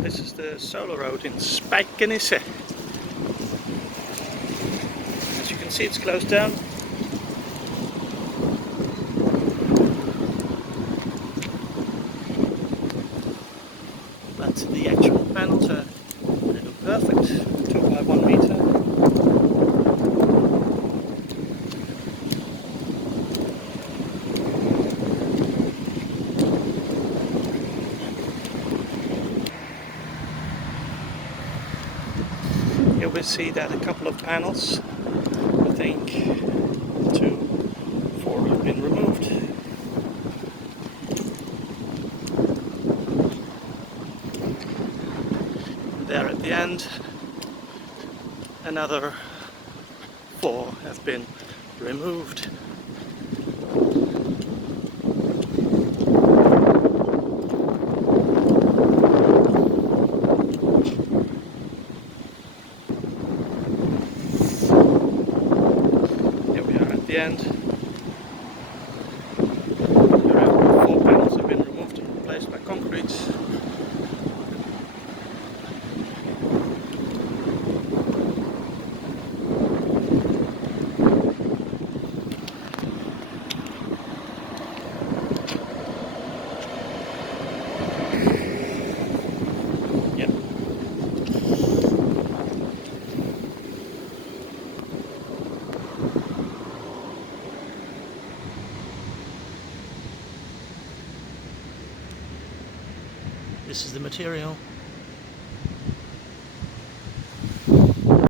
So this is the SolaRoad in Spijkenisse. As you can see, it's closed down. But the actual panels are perfect, 2 by 1 meter. Here we see that a couple of panels, I think 2, 4 have been removed. There at the end, another 4 have been removed. Here we are at the end. Around 4 panels have been removed and replaced by concrete. This is the material.